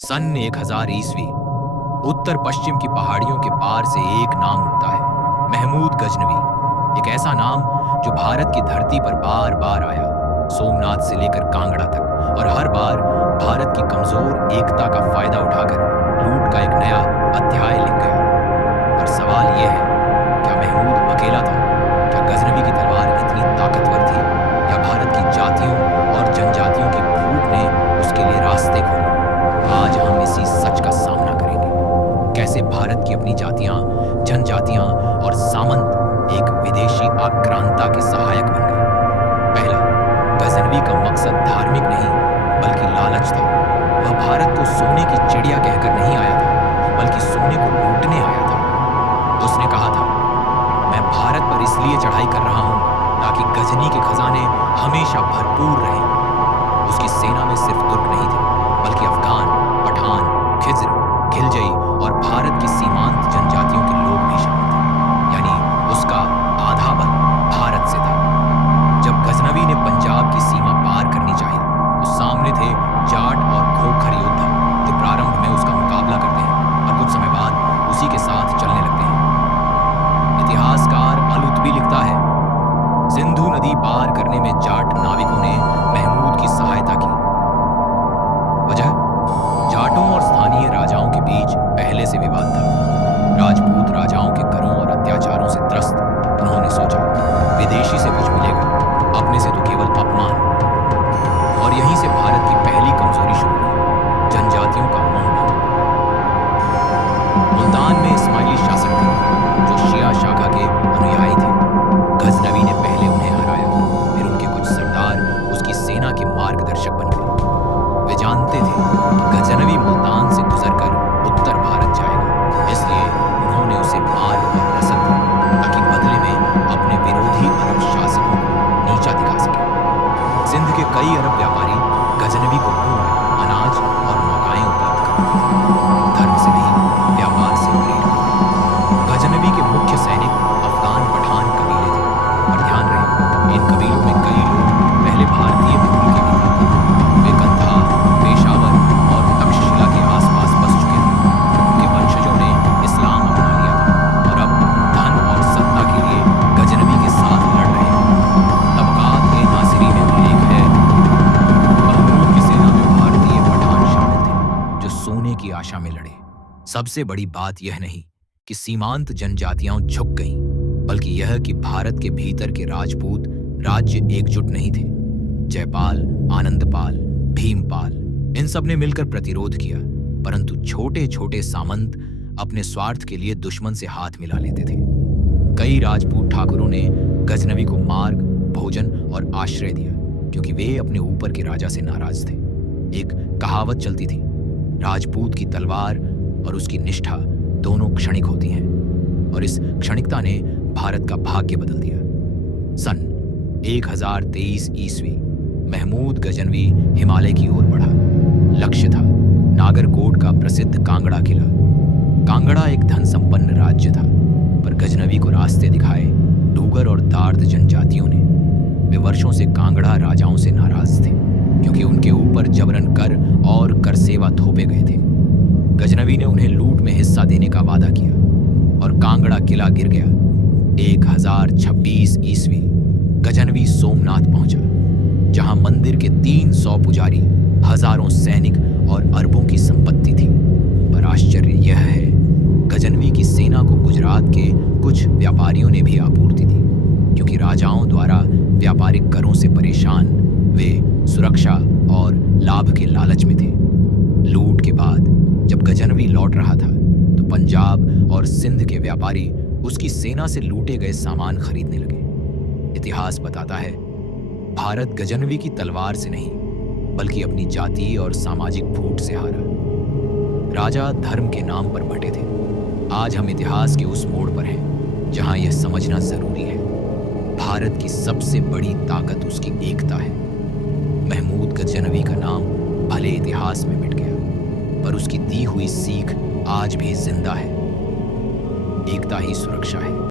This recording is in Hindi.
सन 1000 ईस्वी उत्तर पश्चिम की पहाड़ियों के पार से एक नाम उठता है, महमूद गजनवी। एक ऐसा नाम जो भारत की धरती पर बार बार आया, सोमनाथ से लेकर कांगड़ा तक, और हर बार भारत की कमजोर एकता का फायदा उठाकर लूट का एक नया अध्याय लिख गया। पर सवाल यह है, क्या महमूद अकेला था? क्या गजनवी की तलवार इतनी ताकतवर थी, या भारत की जातियों और जनजातियों की फूट ने उसके लिए रास्ते खोले? आज हम इसी सच का सामना करेंगे। कैसे भारत की अपनी जातियां, जनजातियां और सामंत एक विदेशी आक्रांता के सहायक बन गए। पहला, गजनवी का मकसद धार्मिक नहीं बल्कि लालच था। वह भारत को सोने की चिड़िया कहकर नहीं आया था, बल्कि सोने को लूटने आया था। उसने कहा था, मैं भारत पर इसलिए चढ़ाई कर रहा हूं ताकि गजनी के खजाने हमेशा भरपूर रहें। उसकी सेना में सिर्फ तुर्क नहीं थे, बल्कि अफगान, पठान, खिज्र, खिलजई और भारत की सीमांत जनजातियों के लोग भी शामिल थे। यानी उसका आधा बल भारत से था। जब गजनवी ने पंजाब की सीमा पार करनी चाहिए, तो सामने थे जाट और खोखर योद्धा, जो प्रारंभ में उसका मुकाबला करते हैं और कुछ समय बाद उसी के साथ चलने लगते हैं। इतिहासकार अलुतबी लिखता है, सिंधु नदी पार करने में जाट नाविकों ने महमूद की सहायता की। वजह, जाटों और स्थानीय राजाओं के बीच पहले से विवाद था। राजपूत राजाओं के करों और अत्याचारों से त्रस्त उन्होंने सोचा, विदेशी से कुछ मिलेगा, अपने से तो केवल अपमान। और यहीं से भारत की पहली कमजोरी शुरू हुई, जनजातियों का मोहभंग। मुल्तान में इस्माइली शासक थे, जो शिया शाखा के अनुयायी थे। गजनवी ने पहले उन्हें हराया, फिर उनके कुछ सरदार उसकी सेना के मार्गदर्शक बन गए। वे जानते थे कि गजनवी मुल्तान से गुजरकर उत्तर भारत जाएगा, इसलिए उन्होंने उसे मार्ग और रसद दी, ताकि बदले में अपने विरोधी अरब शासकों को नीचा दिखा सके। सिंध के कई अरब व्यापारी गजनवी को ऊँट, अनाज और नौकाएं उपलब्ध कराते थे। धर्म से नहीं, व्यापार से प्रेरित। गजनवी के मुख्य सैनिक अफगान पठान कबीले थे, और ध्यान रहे, इन कबीलों में कई लोग पहले भारतीय मूल के भी थे। वे कंधा, पेशावर और तक्षशिला के आसपास बस चुके थे। उनके वंशजों ने इस्लाम अपना लिया था और अब धन और सत्ता के लिए गजनवी के साथ लड़ रहे थे। तबकात-ए-नासिरी में उल्लेख है, महमूद की सेना में भारतीय पठान शामिल थे, जो सोने की आशा में लड़े। सबसे बड़ी बात यह नहीं कि सीमांत जनजातियां झुक गईं, बल्कि यह कि भारत के भीतर के राजपूत राज्य एकजुट नहीं थे। जयपाल, आनंदपाल, भीमपाल, इन सब ने मिलकर प्रतिरोध किया, परंतु छोटे छोटे सामंत अपने स्वार्थ के लिए दुश्मन से हाथ मिला लेते थे। कई राजपूत ठाकुरों ने गजनवी को मार्ग, भोजन और आश्रय दिया, क्योंकि वे अपने ऊपर के राजा से नाराज थे। एक कहावत चलती थी, राजपूत की तलवार और उसकी निष्ठा दोनों क्षणिक होती हैं, और इस क्षणिकता ने भारत का भाग्य बदल दिया। सन 1023 ईस्वी महमूद गजनवी हिमालय की ओर बढ़ा। लक्ष्य था नागरकोट का प्रसिद्ध कांगड़ा किला। कांगड़ा एक धन संपन्न राज्य था, पर गजनवी को रास्ते दिखाए डूगर और दार्द जनजातियों ने। वे वर्षों से कांगड़ा राजाओं से नाराज थे, क्योंकि उनके ऊपर जबरन कर और कर सेवा थोपे गए थे। गजनवी ने उन्हें लूट में हिस्सा देने का वादा किया, और कांगड़ा किला गिर गया। 1026 ईस्वी गजनवी सोमनाथ पहुंचा, जहां मंदिर के 300 पुजारी, हजारों सैनिक और अरबों की संपत्ति थी। पर आश्चर्य यह है, गजनवी की सेना को गुजरात के कुछ व्यापारियों ने भी आपूर्ति दी, क्योंकि राजाओं द्वारा व्यापारिक करों से परेशान वे सुरक्षा और लाभ के लालच में थे। लूट के बाद जब गजनवी लौट रहा था, तो पंजाब और सिंध के व्यापारी उसकी सेना से लूटे गए सामान खरीदने लगे। इतिहास बताता है, भारत गजनवी की तलवार से नहीं, बल्कि अपनी जाति और सामाजिक फूट से हारा। राजा धर्म के नाम पर बंटे थे। आज हम इतिहास के उस मोड़ पर हैं, जहां यह समझना जरूरी है, भारत की सबसे बड़ी ताकत उसकी एकता है। महमूद गजनवी का नाम भले इतिहास में मिट गया, पर उसकी दी हुई सीख आज भी जिंदा है। एकता ही सुरक्षा है।